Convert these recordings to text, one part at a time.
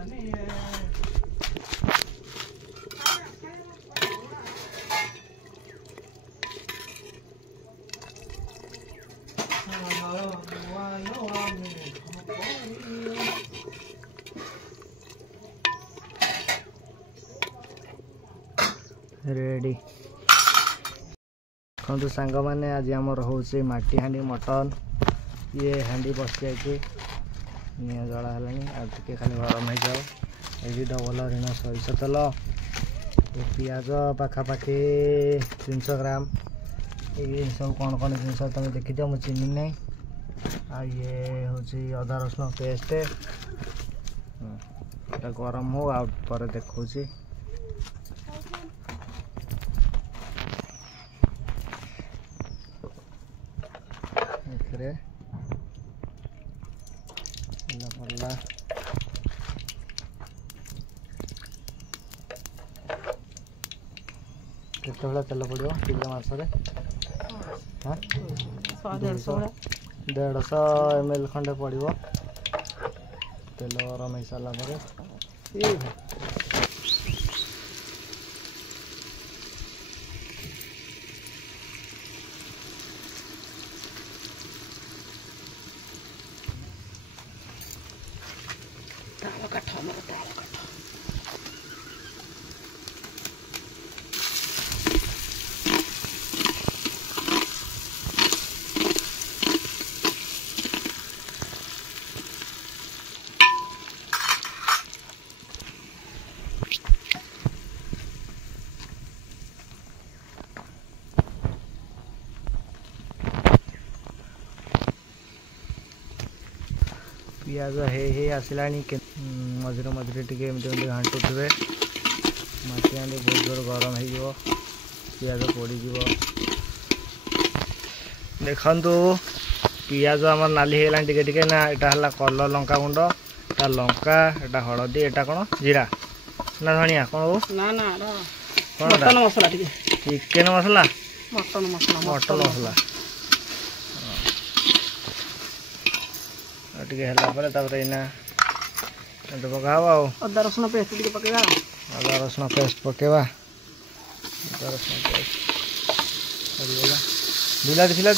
Ready देखो सांग मैंने आज आमर हूँ माटी हांडी मटन ये हांडी बस जाए निआ जला है खाली गरम हो जाओ ये डबल ऋण सरिष तेल पियाज पाखापाखि 300 ग्राम ये सब कौन कौन जिन तुम देखी दियो मुझे चिन्नी नहीं आ ये हूँ अदा रसुण पेस्ट गरम हो आपर देखा पड़ला केत तेल पड़ो किलो मासरे हाँ 150 ml खंडे पड़ो तेल गरम हो सारा पियाज हे आसला मझे मझे टे घाटुवे माटी हांडी बहुत जोर गरम हो पियाज पड़ीज देखु पियाज आम नाली होगा टे ना यहाँ कलर लंका गुंड ता लंका एटा हलदी एटा कौन जीरा ना धनिया कौन ना ना मटन मसला चिकेन मसला मटन मसला पका अदा रसुण पेस्ट पकेगा अदा रसुण पेस्ट पकेवा अदा रसुण पेस्ट बिलाती फिला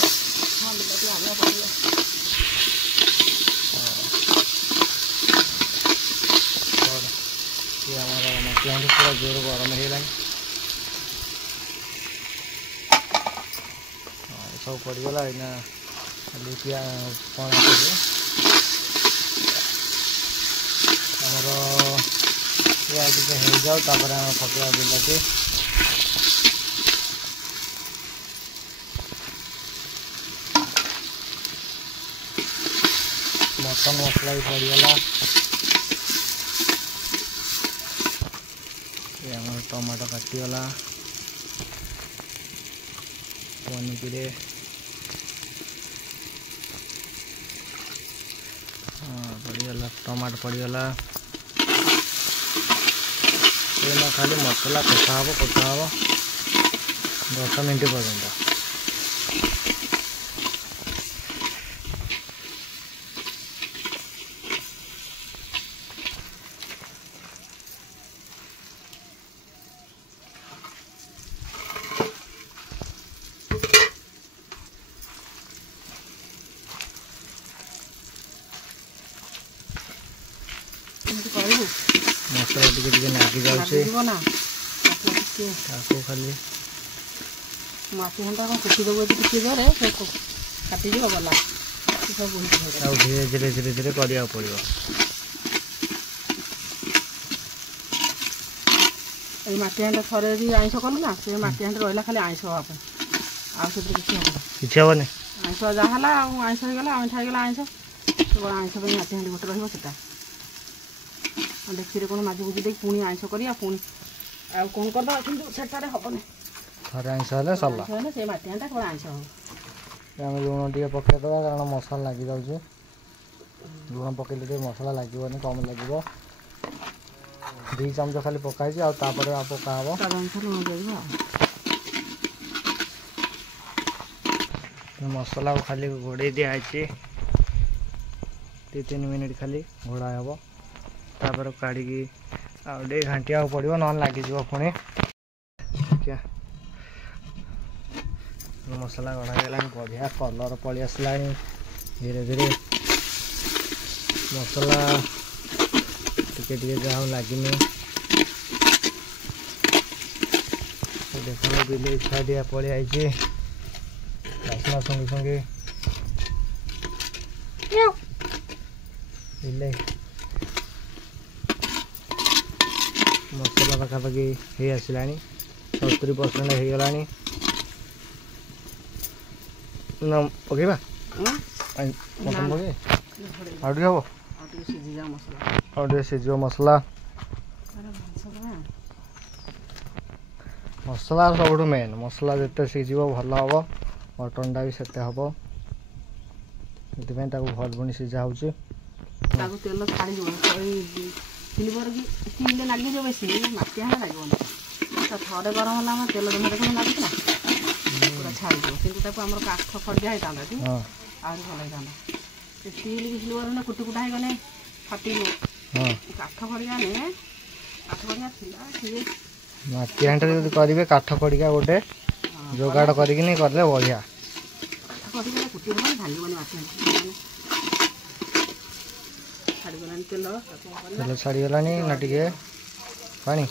मसला पूरा जोर गरम हो सब पड़गला यहाँ खाली कौन हो जाओ पकड़ा बिलाती मटन मसला भी पड़गला टमाटो काटीगला पनीर पड़गला टमाटो पड़गला खाली मसला कषा हम 10 मिनट पर्यंत मसला टे नागी जाऊे खाली माटी हांडा कुटी देव टे जोरे काटिज गला धीरे धीरे धीरे धीरे करा पड़ो ये माटी हांडा थरे भी आइंस कलु ना से माटी हांडा रहा खाली आइंस हाँपे किसी हेनी आइंस जहाँ आइंस होगा अइठा होगा आइंस आइंस माटी हांडी गोटे रहा देखिए कौन माजी बुझी दे पुणी आइंस करा पुणी आ कौन करदा कि सेटारे हेनी थरे आइंस हेले सरला से माटी हांडा केवल आइंस हम आम लुण टे पकईदे कारण मसला लगी जाऊे लुण पकईले टे मसला लगे कम लगे 2 चमच खाली पकाई आपर पका मसला खाली घोड़े दिखाई 2-3 मिनट खाली घोड़ा हे तापर काढ़ी आउटे घाटिया पड़ो न लगे पुणी देखिए मसला गढ़ा बढ़िया कलर पलि आसला धीरे धीरे मसला टिके जहाँ लगे देखो बिले छाड़िया पलि आई बासना संगे संगे बिले मसला पाखापाखि हो आसला 70% हो गला पकेबा मटन पके आउट हम सीझ मसला मसला सब मेन मसला जिते सीझ भल हम मटन टा भी सेते हम से भल पुणी सीझा हो तेल छाड़ी सिल्वर की स्टील लगे जो बेसी मटिया लगे थे गरम है तेल जमा देखो लगे पूरा छाड़ी कि आम काठ खड़िया होता आहरी भल होता स्टील की सिल्वर ने कुटी कुटा गले फाटी काठ खड़िया ने काठ खड़िया माटी हांडी करेंगे काठ खड़िया गोटे जोगाड़ करें बढ़िया तेल छाड़गला ना टे पानी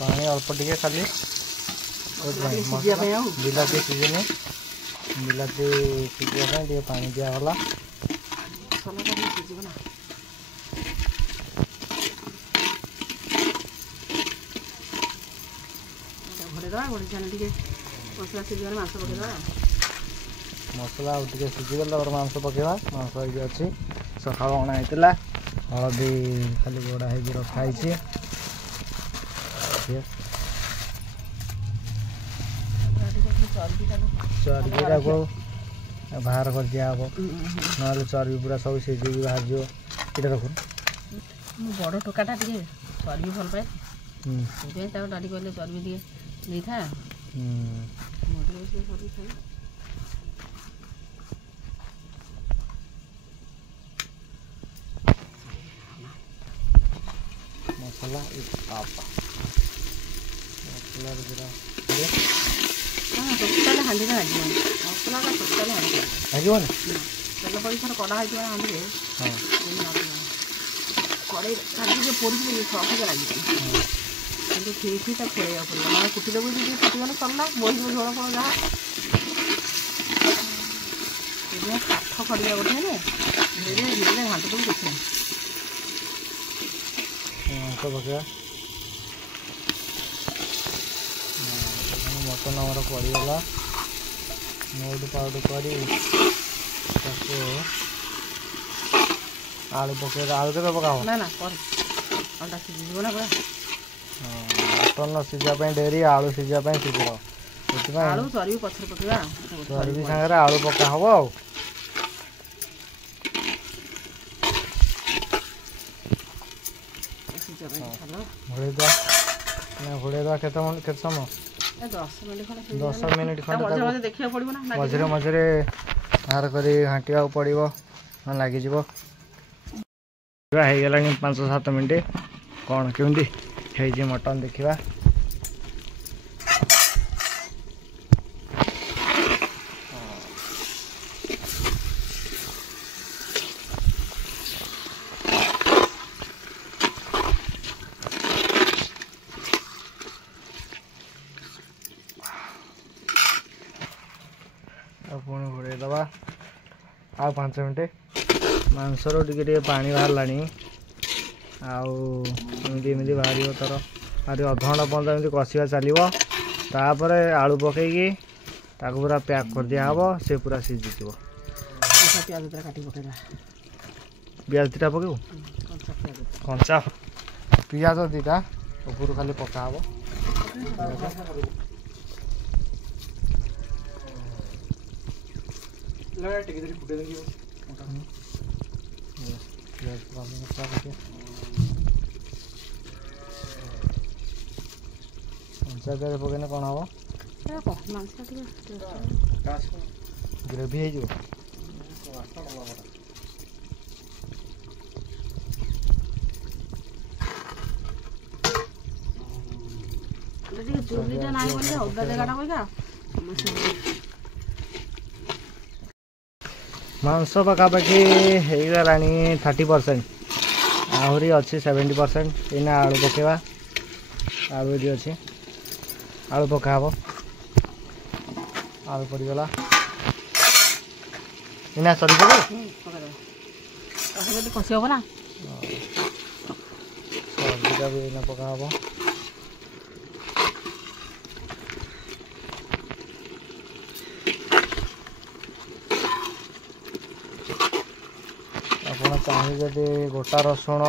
पानी अल्प टे खाली बिलाती सीझे बिलाती सीझे पानी दिगला मसला सीझे मांस पकड़ा मसला टे सीझीगला मांस पकेवा मांस अच्छी सका अणा होता हलदी खाली गोड़ा हो रखाई चर्बीटा को बाहर कर दिहब ना चर्बी पूरा सब सीझे बाहर जो ये रख बड़ टोकाटा टे चर्बी भल पाए डाली कहले चर्बी टे नहीं था मसला मसला टोटाल हाँडी लगे मसला टोटाल हाँडी लगे तेल पड़ी थोड़ा कड़ा होती हाँडी कड़े खाली पोड़ी सहज लगे कि ठीक ठीक खोया पड़ो ना कुटी देव जी फुटीगले सरला बोल झोल फल जहाँ काठ खड़िया गोटे धीरे धीरे घाट देव कुछ पकड़ा मटन आमर पड़गला मोड पाउड कर आलू पके आलू के पका ना ना सीझे ना पूरा मटन सीझापी डेरी आलू सीझापी शीघ्र आलू चर्बी पछर पकड़ा चर्बी सागर आलू पका हम घोड़े दवा के समय 10 मिनिट खंड मझे मझे बाहर कर घाटिया पड़ो लगे हो गला 5-7 मिनट कौन केमती है मटन देखा पुणी घोड़े दबा आ 5 मिनट मांसर टे पानी बाहर आमती बाहर तर आदि अधघंटा पर्यटन एमती कषा चलो तापर आलू पकईकि पूरा पैक कर दिहब से पूरा सीझी पियाज 2टा पकेबू कंचा पियाज 2टा ऊपर खाली पका हम कंचा पियाज पकने कौन हम ग्रेवी हो ଟିକେ ଚୁଲିଟା ନାହିଁ ବୋଲି ଅଲଗା ଜାଗାଟା କହିକା ମାଂସ ପାଖାପାଖି ହେଇଗଲାଣି 30%, ଆହୁରି ଅଛି 70%। ଏଇନା ଆଳୁ ପକେଇବା, ଆଳୁ ଏଠି ଅଛି, ଆଳୁ ପକା ହବ। ଆଳୁ ପଡ଼ିଗଲା, ଏଇନା ସରିଯିବ, କଷି ହବ ନା। ସବଜିଟା ବି ଏଇନା ପକା ହବ। ଆପଣ ଚାହିଁବେ ଯଦି ଗୋଟା ରସୁଣ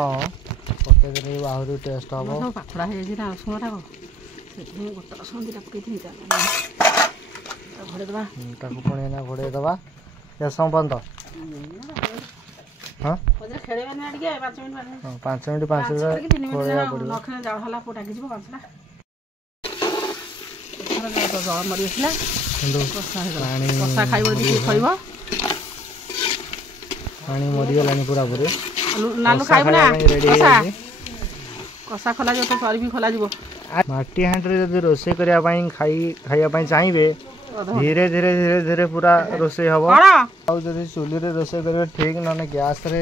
ପକେଇଦେଲେ ଆହୁରି ଟେଷ୍ଟ ହବ। ପାଖଡ଼ା ହେଇଯାଇଛି ନା ରସୁଣଟା, ସେଥିପାଇଁ ଗୋଟା ରସୁଣ ଦୁଇଟା ପକେଇଥିଲି। ଘୋଡ଼େଇ ଦେବା, ତାକୁ ପୁଣି ଏଇନା ଘୋଡ଼େଇ ଦେବା କେତେ ସମୟ ପର୍ଯ୍ୟନ୍ତ? ହଁ 5 ମିନିଟ୍ ଘୋଡ଼େଇବାକୁ ପଡ଼ିବ। ଜାଳ ହେଲା ପୁଅ ଡାକିଯିବ ମାଂସଟା ଜଳ ମରି ଆସିଲା। କଷା ଖାଇବ ଯଦି ଖାଇବ, ପାଣି ମରିଗଲାଣି ପୁରାପୁରି। ନାଲୁ ଖାଇବ ନା ରେଡ଼ି ହେଇଯାଇଛି। କଷା ଖୋଲାଯିବ ତ ଚର୍ବି ଖୋଲାଯିବ। ମାଟି ହାଣ୍ଡିରେ ଯଦି ରୋଷେଇ କରିବା ପାଇଁ ଖାଇବା ପାଇଁ ଚାହିଁବେ ଧୀରେ ଧୀରେ ଧୀରେ ଧୀରେ ପୁରା ରୋଷେଇ ହବ। ଆଉ ଯଦି ଚୁଲିରେ ରୋଷେଇ କରିବେ ଠିକ୍, ନହେଲେ ଗ୍ୟାସରେ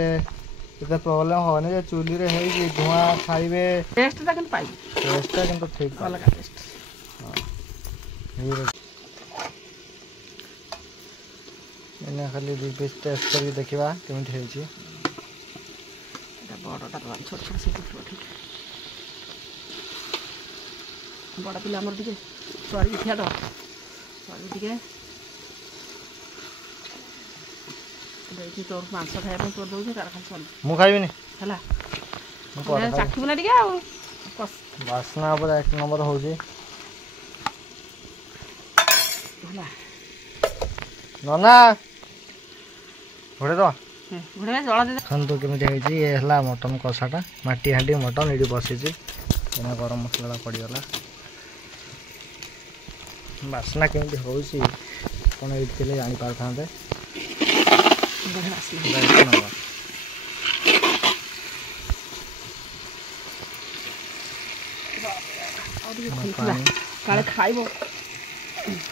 ଏତେ ପ୍ରୋବ୍ଲେମ୍ ହେବନି। ଯେ ଚୁଲିରେ ହେଇକି ଧୂଆଁ ଖାଇବେ, ଟେଷ୍ଟଟା କିନ୍ତୁ ପାଇବେ, ଟେଷ୍ଟଟା କିନ୍ତୁ ଠିକ୍ ଅଲଗା ଟେଷ୍ଟ। ଏଇନା ଖାଲି 2 ପିସ୍ ଟେଷ୍ଟ କରିକି ଦେଖିବା କେମିତି ହେଇଛି। ବଡ଼ଟା ଛୋଟ ଛୋଟ ସେ ଠିକ୍। ବଡ଼ ପିଲା ଆମର ଟିକେ ଚର୍ବି ଖିଆ ତ, ଚର୍ବି ଟିକେ ଦେଇଛି। ତୋର ମାଂସ ଖାଇବା ପାଇଁ ତୋର ଦେଉଛି, ତାର ଖାଲି ଚର୍ବି। ମୁଁ ଖାଇବିନି ହେଲା, ଚାଖିବୁ ନା ଟିକେ। ଆଉ ବାସ୍ନା ଉପରେ 1 ନମ୍ବର ହେଉଛି। ହେଲା ନନା ଘୋଡ଼େଇ ଦେବା, ଜଳ ଦେଇ ଦେଖନ୍ତୁ କେମିତି ହେଇଛି। ଇଏ ହେଲା ମଟନ୍ କଷାଟା, ମାଟି ହାଣ୍ଡି ମଟନ୍ ଏଇଠି ବସିଛି। ଏଇନା ଗରମ ମସଲାଟା ପଡ଼ିଗଲା। ବାସ୍ନା କେମିତି ହେଉଛି ଆପଣ ଏଇଠି ଥିଲେ ଜାଣିପାରିଥାନ୍ତେ। କାଳେ ଖାଇବ,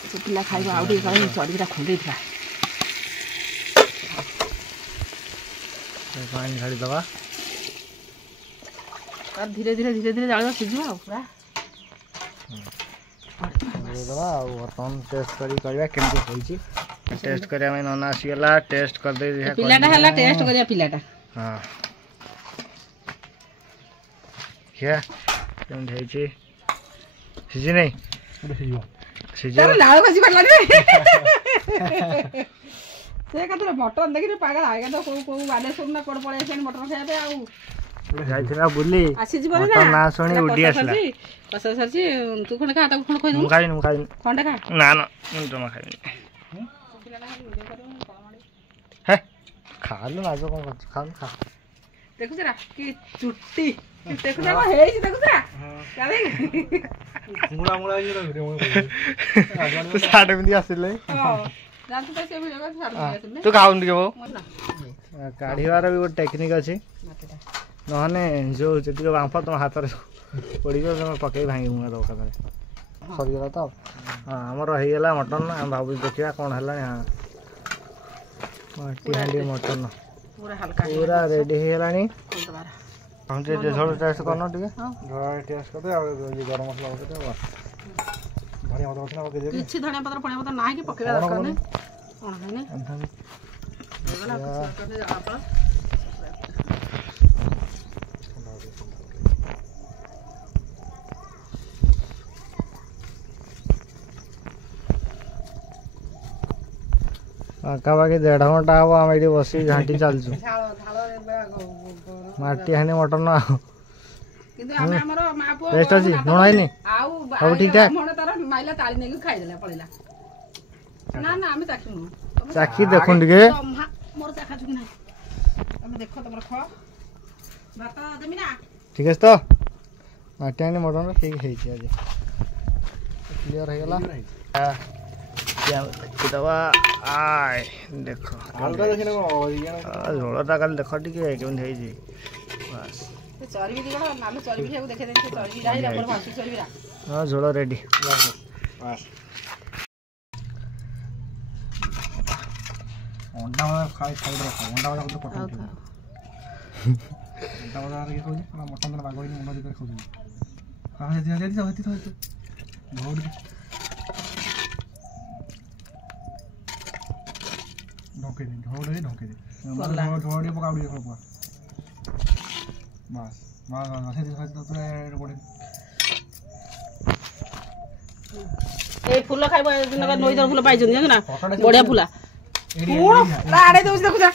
ସେ ପିଲା ଖାଇବ। ଆଉ ଟିକେ କାଳେ ଚର୍ବିଟା ଖଣ୍ଡେଇଥିବା, ପାଣି ଛାଡ଼ିଦେବା। ତାର ଧୀରେ ଧୀରେ ଧୀରେ ଧୀରେ ଜାଳିବ, ସିଝିବ ଆଉ ପୁରା ଦେବା। ଆଉ ବର୍ତ୍ତମାନ ଟେଷ୍ଟ କରି କରିବା କେମିତି ହେଇଛି। ଟେଷ୍ଟ କରିବା ପାଇଁ ନନା ଆସିଗଲା, ଟେଷ୍ଟ କରିଦେଇ ପିଲାଟା ହେଲା ଟେଷ୍ଟ କରିବା ପିଲାଟା। ହଁ ଖିଆ କେମିତି ହେଇଛି? ସିଝି ନାହିଁ, ସିଝିବ। ଲାଳ ଭାଜି ପାରିଲାନି ସେ ଏକାଥରେ ମଟନ୍ ଦେଖିକି ପାଗଳ ଆଜ୍ଞା। କୋଉ କୋଉ ବାଲେଶ୍ୱର ନା କୁଆଡ଼େ ପଳେଇ ଆସିଲାଣି ମଟନ୍ ଖାଇବା ପାଇଁ। ଆଉ ଯାଇଥିଲା ବୁଲି, ମଟନ୍ ନାଁ ଶୁଣି ଉଡ଼ି ଆସିଲା। କଷା ସରିଛି, ତୁ ଖଣ୍ଡେ ଖା, ତାକୁ ଖଣ୍ଡେ ଖୋଇଦେବୁ। ମୁଁ ଖାଇବିନି, ମୁଁ ଖାଇବିନି। ଖଣ୍ଡେ ଖା। ନା ନା, ମୁଁ ଜମା ଖାଇବିନି। ହେ ଖାଲୁ ନାଜ କ'ଣ କରୁଛୁ? ଖାଉନୁ, ଖା। ଦେଖୁଛୁ ନା କି ଚୁଟି, ଦେଖୁଛୁ କ'ଣ ହେଇଛି? ଦେଖୁଛୁ ନା ସାର୍ଟ ପିନ୍ଧି ଆସିଲେ। ତୁ ଖାଉନି ଟିକେ ବୋଉ। କାଢ଼ିବାର ବି ଗୋଟେ ଟେକ୍ନିକ୍ ଅଛି, ନହେଲେ ଯେଉଁ ଯେତିକି ବାମ୍ଫ ତୁମ ହାତରେ ପଡ଼ିଯିବ, ତୁମେ ପକେଇ ଭାଙ୍ଗି ଭୁଙ୍ଗା ଦେବ ଏକାଥରେ। ସରିଗଲା ତ। ହଁ ଆମର ହେଇଗଲା ମଟନ୍। ଆମେ ଭାବୁଛୁ ଦେଖିବା କ'ଣ ହେଲାଣି। ହଁ ମାଟି ହାଣ୍ଡି ମଟନ୍ ପୁରା ରେଡ଼ି ହେଇଗଲାଣି। ଟିକେ ଝୋଳ ଟେଷ୍ଟ କରିନ, ଟିକେ ଝୋଳ ଟେଷ୍ଟ କରିଦେ। ଆଉ ଗରମ ମସଲା ପକେଇଦେ, ଧଣିଆ ପତ୍ର ଅଛି ନା ପକେଇଦେବି। କିଛି ଧଣିଆ ପତ୍ର ଫଣିଆ ପତ୍ର ନାହିଁ କି ପକେଇବା ଦରକାର ନାହିଁ। କ'ଣ ହେଇନି ପାଖାପାଖି 1.5 ଘଣ୍ଟା ହବ ଆମେ ଏଠି ବସି ଘାଣ୍ଟି ଚାଲିଛୁ। ମାଟି ହାଣ୍ଡି ମଟନ୍ ଆଉ ଟେଷ୍ଟ ଅଛି, ଲୁଣ ହେଇନି, ସବୁ ଠିକ୍ ଠାକ୍। ଚାଖି ଦେଖୁନ ଟିକେ। ଠିକ୍ ଅଛି ତ? ମାଟି ହାଣ୍ଡି ମଟନ୍ ଠିକ୍ ହେଇଛି, ଆଜି କ୍ଲିୟର ହେଇଗଲା। ଦେଖିଦେବା। ଦେଖ ଝୋଳଟା କାଲି ଦେଖ ଟିକେ କେମିତି ହେଇଛି। ବାସ୍ हाँ झोल रेडी अंडा वाला खाई खाई रखो अंडा वाला तो पटन अंडा वाला ये खाऊ ना मटन ना बागोई मुंडा दे खाऊ हां जल्दी जल्दी जाओ तो घोड़ ढोके दे ढोके दे घोड़ी पका उड़ी खाऊ बस बस बस से तो बड़े ए फूल खाइबो नई फूल पाइछन जाना बढ़िया फूला आड़े दउछ देखु जा